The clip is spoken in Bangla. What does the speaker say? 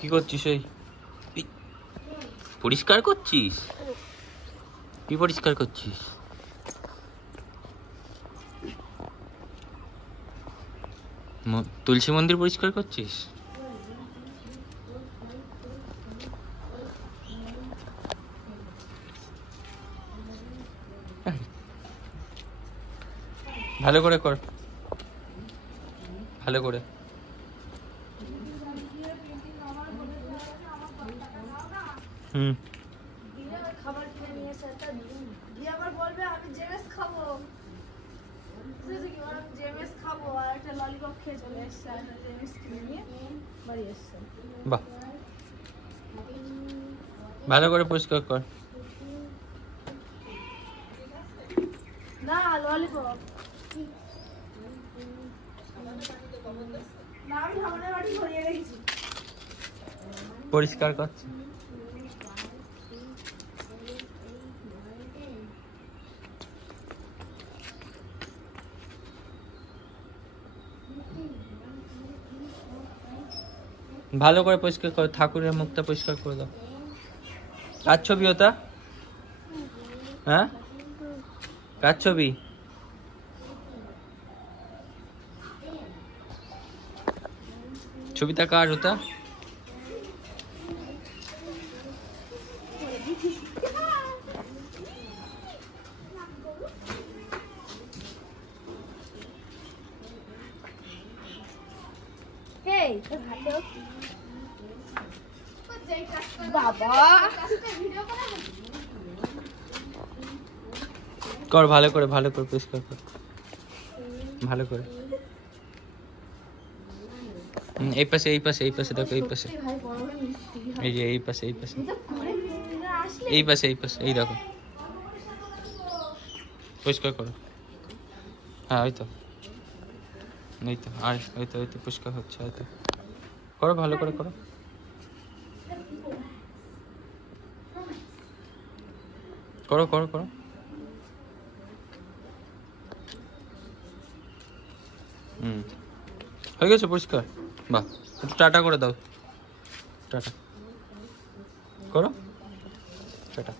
কি করছিস? এই পরিষ্কার করছিস? কি পরিষ্কার করছিস? তুলসী মন্দির পরিষ্কার করছিস? ভালো করে কর, ভালো করে। হুম। খাবার কিনে নিয়ে এসে একটা দিয়ে আবার বলবে আমি জেমস খাবো, জেমস খাবো, আর একটা ললিপপ খেয়ে চলে এসছে, আর জেমস কিনে নিয়ে বাড়ি এসছে। বাহ, ভালো করে পরিষ্কার কর। না ললিপপ না, আমি সামনের বাড়ি ধরিয়ে রেখেছি। পরিষ্কার করছি। ভালো করে পরিষ্কার করো, ঠাকুরের মুখটা পরিষ্কার করে দাও। কার ছবি ওটা? হ্যাঁ, কার ছবি? ছবিটা কার ওটা? বাবা কর ভালো করে, ভালো করে পরিষ্কার কর, ভালো করে। এই পাশে, এই পাশে, এই পাশে দেখো, এই পাশে, এই যে এই পাশে, এই পাশে, এই পাশে, এই পাশে, এই দেখো, পরিষ্কার করো। হ্যাঁ ওই তো, এই তো, আর ওই তো, ওই তো পরিষ্কার হচ্ছে, হয়তো করো, ভালো করে করো। করো করো করো। হুম, হয়ে গেছে পরিষ্কার। বাহ, একটু টাটা করে দাও, টাটা করো, টাটা।